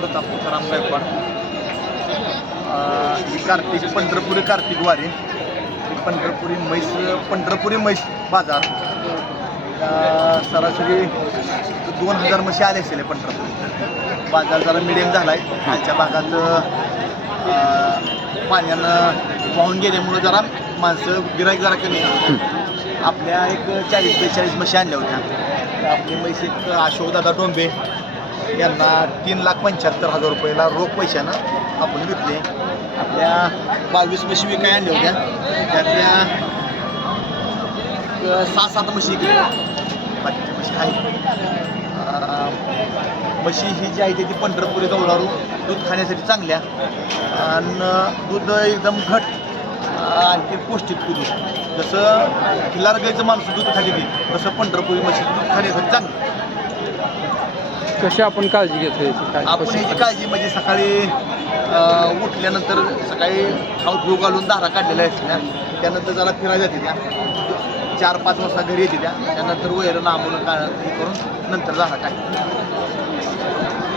प्रताप तुकाराम गायकवाड ही कार्तिक पंढरपुरी कार्तिक वारी. पंढरपुरी म्हैस पंढरपुरी म्हैस बाजार. सरासरी दोन हजार म्हशी आले असेल पंढरपूर. बाजार जरा मिडियम झाला आहे आजच्या भागात पाण्यानं वाहून गेल्यामुळं जरा माणसं गिराईक जरा कमी आपल्या एक चाळीस बेचाळीस म्हशी आणल्या होत्या. आपली म्हैस एक अशोकदादा डोंबे यांना तीन लाख पंच्याहत्तर हजार रुपयाला रोख पैशानं आपण विकले. आपल्या बावीस म्हशी विकाय आणल्या होत्या? त्यातल्या सहा सात म्हशी बाकीच्या म्हशी आहेत. म्हशी ही जी आहे ती पंढरपुरी गवळारू दूध खाण्यासाठी चांगल्या. आणि दूध एकदम घट आणि आणखी पौष्टिक दूध. जसं खिलार गाईचं माणसं दूध खाली देईल तसं पंढरपुरी म्हशी दूध खाण्यासाठी चांगलं. कशी आपण काळजी घेतो याची? काय आपण याची काळजी म्हणजे सकाळी अं, उठल्यानंतर सकाळी खाऊ पिऊ घालून दारा काढलेल्या असल्या त्यानंतर जरा फिरायला जाते त्या. चार पाच वाजता घरी येते त्या. त्यानंतर वैरण आंबून का हे करून नंतर दारा टाकते